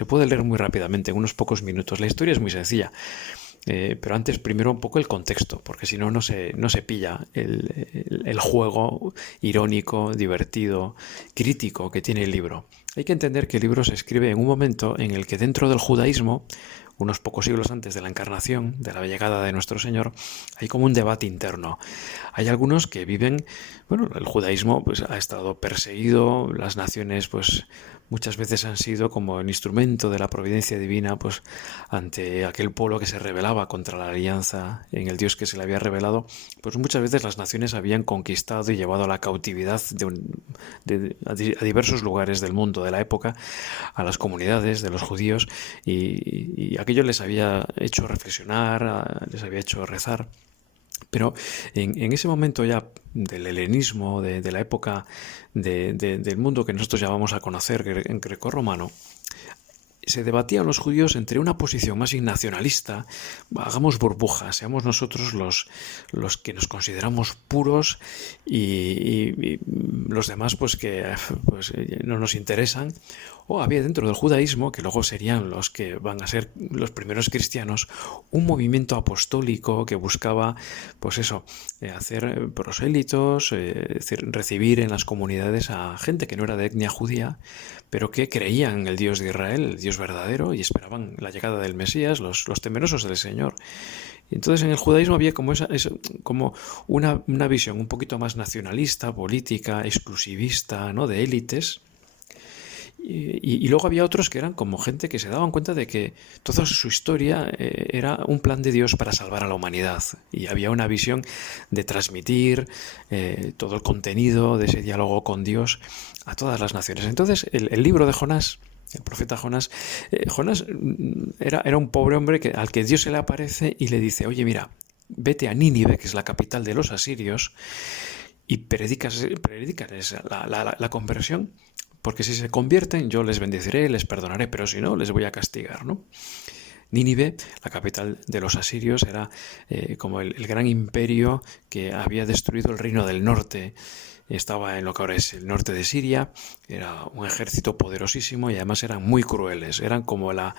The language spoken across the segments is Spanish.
Se puede leer muy rápidamente, en unos pocos minutos. La historia es muy sencilla. Pero antes primero un poco el contexto, porque si no, no se pilla el juego irónico, divertido, crítico que tiene el libro. Hay que entender que el libro se escribe en un momento en el que dentro del judaísmo, unos pocos siglos antes de la encarnación, de la llegada de nuestro Señor, hay como un debate interno. Hay algunos que viven, bueno, el judaísmo pues ha estado perseguido, las naciones pues muchas veces han sido como el instrumento de la providencia divina pues ante aquel pueblo que se rebelaba contra la alianza en el Dios que se le había revelado, pues muchas veces las naciones habían conquistado y llevado a la cautividad a diversos lugares del mundo de la época, a las comunidades de los judíos, y aquello les había hecho reflexionar, les había hecho rezar. Pero en ese momento ya del helenismo, de la época del mundo que nosotros ya vamos a conocer, en grecorromano, se debatía a los judíos entre una posición más bien nacionalista, hagamos burbujas, seamos nosotros los que nos consideramos puros y los demás pues no nos interesan. O había dentro del judaísmo, que luego serían los que van a ser los primeros cristianos, un movimiento apostólico que buscaba, pues eso, hacer prosélitos, recibir en las comunidades a gente que no era de etnia judía, pero que creían en el Dios de Israel, el Dios verdadero, y esperaban la llegada del Mesías, los temerosos del Señor. Y entonces en el judaísmo había como, como una visión un poquito más nacionalista, política, exclusivista, ¿no?, de élites. Y luego había otros que eran como gente que se daban cuenta de que toda su historia era un plan de Dios para salvar a la humanidad. Y había una visión de transmitir todo el contenido de ese diálogo con Dios a todas las naciones. Entonces, el libro de Jonás, el profeta Jonás, Jonás era un pobre hombre al que Dios se le aparece y le dice, oye, mira, vete a Nínive, que es la capital de los asirios, y predícales la conversión, porque si se convierten yo les bendeciré, les perdonaré, pero si no, les voy a castigar, ¿no? Nínive, la capital de los asirios, era como el gran imperio que había destruido el reino del norte. Estaba en lo que ahora es el norte de Siria, era un ejército poderosísimo y además eran muy crueles, eran como la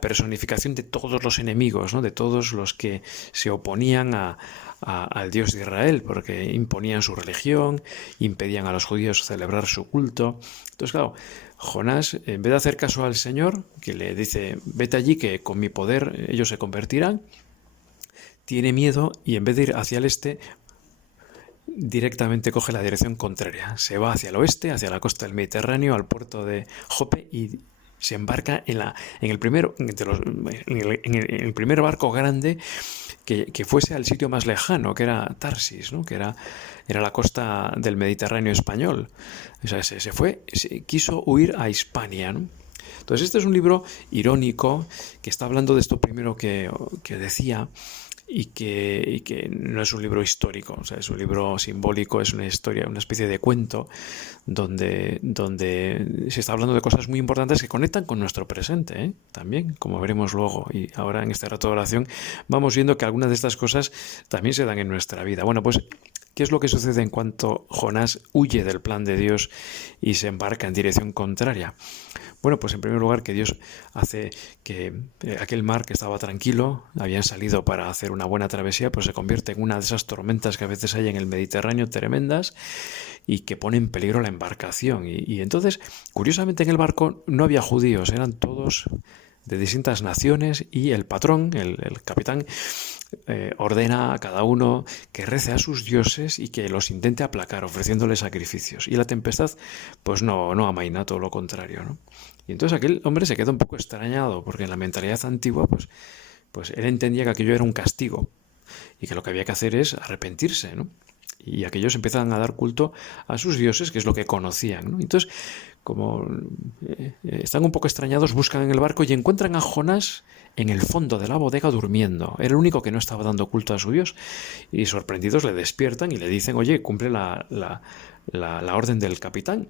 personificación de todos los enemigos, ¿no?, de todos los que se oponían al Dios de Israel, porque imponían su religión, impedían a los judíos celebrar su culto. Entonces, claro, Jonás, en vez de hacer caso al Señor, que le dice, vete allí que con mi poder ellos se convertirán, tiene miedo y en vez de ir hacia el este, directamente coge la dirección contraria. Se va hacia el oeste, hacia la costa del Mediterráneo, al puerto de Jope, y se embarca en el primer barco grande que fuese al sitio más lejano, que era Tarsis, ¿no?, que era la costa del Mediterráneo español. O sea, quiso huir a Hispania, ¿no? Entonces este es un libro irónico que está hablando de esto primero que decía, y que no es un libro histórico, o sea, es un libro simbólico, es una historia, una especie de cuento donde se está hablando de cosas muy importantes que conectan con nuestro presente, ¿eh?, también, como veremos luego. Y ahora en este rato de oración vamos viendo que algunas de estas cosas también se dan en nuestra vida. Bueno, pues ¿qué es lo que sucede en cuanto Jonás huye del plan de Dios y se embarca en dirección contraria? Bueno, pues en primer lugar que Dios hace que aquel mar que estaba tranquilo, habían salido para hacer una buena travesía, pues se convierte en una de esas tormentas que a veces hay en el Mediterráneo tremendas y que pone en peligro la embarcación. Y entonces, curiosamente en el barco no había judíos, eran todos de distintas naciones, y el patrón, el capitán, ordena a cada uno que rece a sus dioses y que los intente aplacar ofreciéndoles sacrificios. Y la tempestad pues no amaina, todo lo contrario, ¿no? Y entonces aquel hombre se queda un poco extrañado, porque en la mentalidad antigua pues él entendía que aquello era un castigo y que lo que había que hacer es arrepentirse, ¿no? Y aquellos empiezan a dar culto a sus dioses, que es lo que conocían, ¿no? Entonces, como están un poco extrañados, buscan en el barco y encuentran a Jonás en el fondo de la bodega durmiendo. Era el único que no estaba dando culto a su Dios. Y sorprendidos le despiertan y le dicen, oye, cumple la orden del capitán.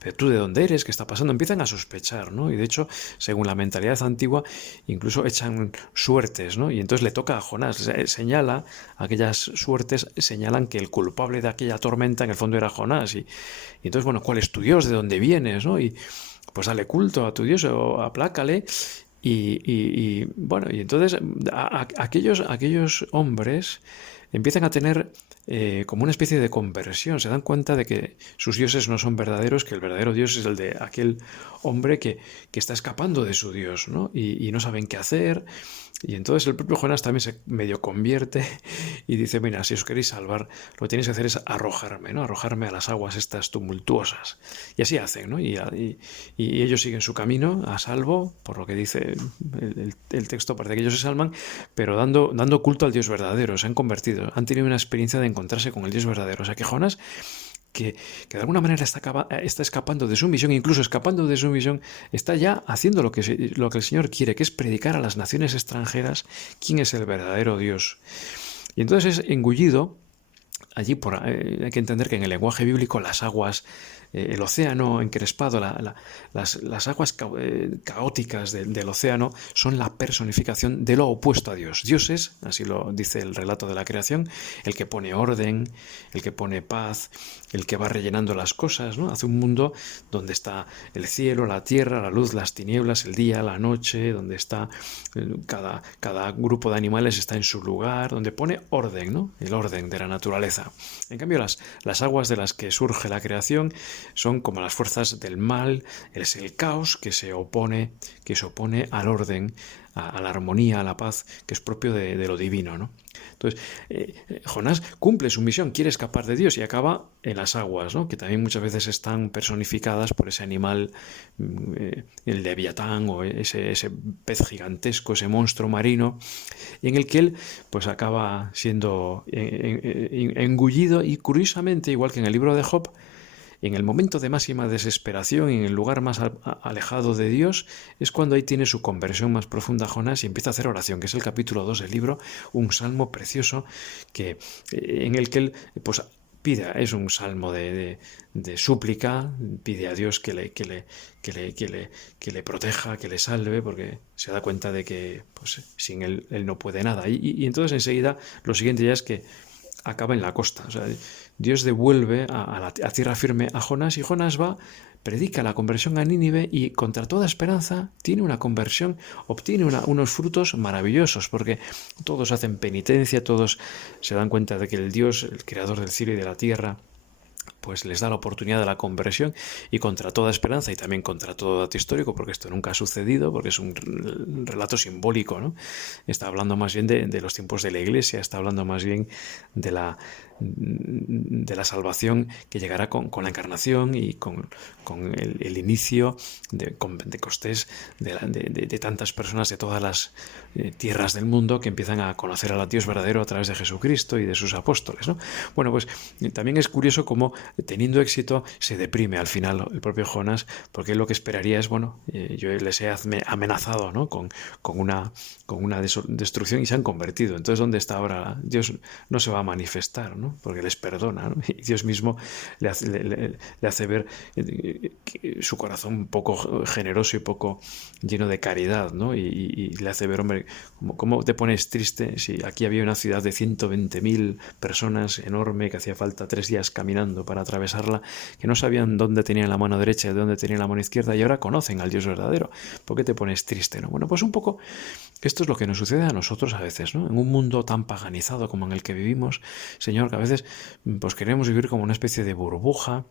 Pero tú, ¿de dónde eres? ¿Qué está pasando? Empiezan a sospechar, ¿no? Y de hecho, según la mentalidad antigua, incluso echan suertes, ¿no? Y entonces le toca a Jonás, aquellas suertes señalan que el culpable de aquella tormenta en el fondo era Jonás. Y entonces, bueno, ¿cuál es tu Dios? ¿De dónde vienes? ¿No? Y pues dale culto a tu Dios o aplácale. Bueno, y entonces aquellos hombres empiezan a tener como una especie de conversión, se dan cuenta de que sus dioses no son verdaderos, que el verdadero Dios es el de aquel hombre que está escapando de su Dios, ¿no? Y no saben qué hacer. Y entonces el propio Jonás también se medio convierte y dice, mira, si os queréis salvar, lo que tenéis que hacer es arrojarme, ¿no? Arrojarme a las aguas estas tumultuosas. Y así hacen, ¿no? Y ellos siguen su camino a salvo, por lo que dice el texto, parece que ellos se salvan, pero dando culto al Dios verdadero, se han convertido, han tenido una experiencia de encontrarse con el Dios verdadero. O sea que Jonás, que de alguna manera está escapando de su misión, incluso escapando de su misión, está ya haciendo lo que el Señor quiere, que es predicar a las naciones extranjeras quién es el verdadero Dios. Y entonces es engullido. Allí hay que entender que en el lenguaje bíblico las aguas, el océano encrespado, las aguas caóticas del océano son la personificación de lo opuesto a Dios. Dios es, así lo dice el relato de la creación, el que pone orden, el que pone paz, el que va rellenando las cosas, ¿no? Hace un mundo donde está el cielo, la tierra, la luz, las tinieblas, el día, la noche, donde está cada grupo de animales está en su lugar, donde pone orden, ¿no? El orden de la naturaleza. En cambio, las aguas de las que surge la creación son como las fuerzas del mal, es el caos que se opone al orden, a la armonía, a la paz, que es propio de lo divino, ¿no? Entonces, Jonás cumple su misión, quiere escapar de Dios y acaba en las aguas, ¿no? Que también muchas veces están personificadas por ese animal, el leviatán o ese pez gigantesco, ese monstruo marino, en el que él pues acaba siendo engullido y curiosamente, igual que en el libro de Job, en el momento de máxima desesperación, en el lugar más alejado de Dios, es cuando ahí tiene su conversión más profunda Jonás y empieza a hacer oración, que es el capítulo 2 del libro, un salmo precioso en el que él pues pide, es un salmo de súplica, pide a Dios que le proteja, que le salve, porque se da cuenta de que pues, sin él no puede nada. Y entonces enseguida lo siguiente ya es que acaba en la costa. O sea, Dios devuelve a tierra firme a Jonás y Jonás va, predica la conversión a Nínive y contra toda esperanza tiene una conversión, obtiene unos frutos maravillosos porque todos hacen penitencia, todos se dan cuenta de que el Dios, el creador del cielo y de la tierra, pues les da la oportunidad de la conversión y contra toda esperanza y también contra todo dato histórico, porque esto nunca ha sucedido, porque es un relato simbólico, ¿no? Está hablando más bien de los tiempos de la Iglesia, está hablando más bien de la salvación que llegará con la encarnación y con el inicio con Pentecostés de tantas personas de todas las tierras del mundo que empiezan a conocer al Dios verdadero a través de Jesucristo y de sus apóstoles, ¿no? Bueno, pues también es curioso cómo teniendo éxito se deprime al final el propio Jonás, porque lo que esperaría es, bueno, yo les he amenazado, ¿no? con una destrucción y se han convertido. Entonces, ¿dónde está ahora? Dios no se va a manifestar, ¿no? Porque les perdona, ¿no? Y Dios mismo le hace ver su corazón un poco generoso y poco lleno de caridad, ¿no? Y le hace ver, hombre, ¿cómo te pones triste si aquí había una ciudad de 120.000 personas enorme que hacía falta 3 días caminando para atravesarla, que no sabían dónde tenían la mano derecha y dónde tenían la mano izquierda y ahora conocen al Dios verdadero? ¿Por qué te pones triste, no? Bueno, pues un poco esto es lo que nos sucede a nosotros a veces, ¿no? En un mundo tan paganizado como en el que vivimos, Señor, que a veces pues queremos vivir como una especie de burbuja,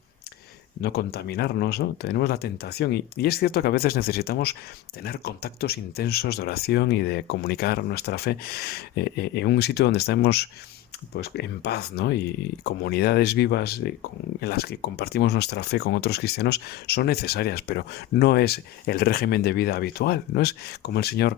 no contaminarnos, ¿no? Tenemos la tentación y es cierto que a veces necesitamos tener contactos intensos de oración y de comunicar nuestra fe en un sitio donde estemos pues en paz, ¿no? Y comunidades vivas en las que compartimos nuestra fe con otros cristianos son necesarias, pero no es el régimen de vida habitual, no es como el Señor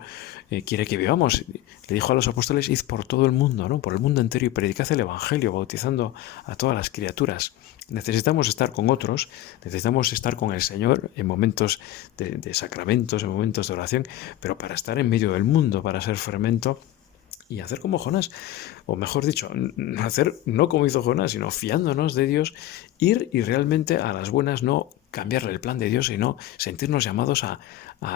quiere que vivamos. Le dijo a los apóstoles, id por todo el mundo, ¿no? Por el mundo entero y predicad el Evangelio, bautizando a todas las criaturas. Necesitamos estar con otros, necesitamos estar con el Señor en momentos de sacramentos, en momentos de oración, pero para estar en medio del mundo, para ser fermento y hacer como Jonás, o mejor dicho, hacer no como hizo Jonás, sino fiándonos de Dios, ir y realmente a las buenas no cambiarle el plan de Dios, sino sentirnos llamados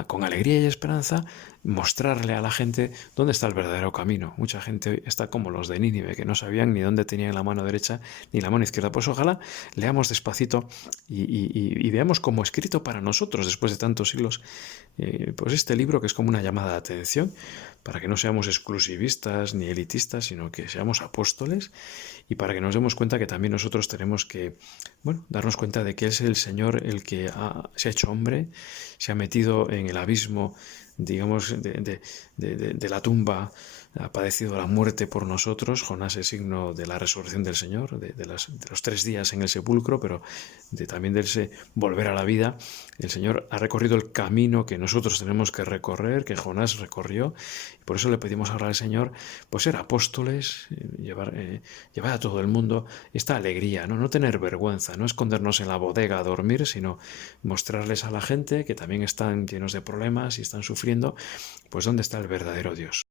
con alegría y esperanza, mostrarle a la gente dónde está el verdadero camino. Mucha gente está como los de Nínive, que no sabían ni dónde tenían la mano derecha ni la mano izquierda. Pues ojalá leamos despacito y veamos como escrito para nosotros después de tantos siglos, pues este libro que es como una llamada de atención para que no seamos exclusivistas ni elitistas, sino que seamos apóstoles y para que nos demos cuenta que también nosotros tenemos que, bueno, darnos cuenta de que es el Señor el que se ha hecho hombre, se ha metido en el abismo, digamos, de la tumba, ha padecido la muerte por nosotros. Jonás es signo de la resurrección del Señor, de los 3 días en el sepulcro, pero también de ese volver a la vida. El Señor ha recorrido el camino que nosotros tenemos que recorrer, que Jonás recorrió, y por eso le pedimos ahora al Señor pues ser apóstoles, llevar a todo el mundo esta alegría, ¿no? No tener vergüenza, no escondernos en la bodega a dormir, sino mostrarles a la gente que también están llenos de problemas y están sufriendo, pues dónde está el verdadero Dios.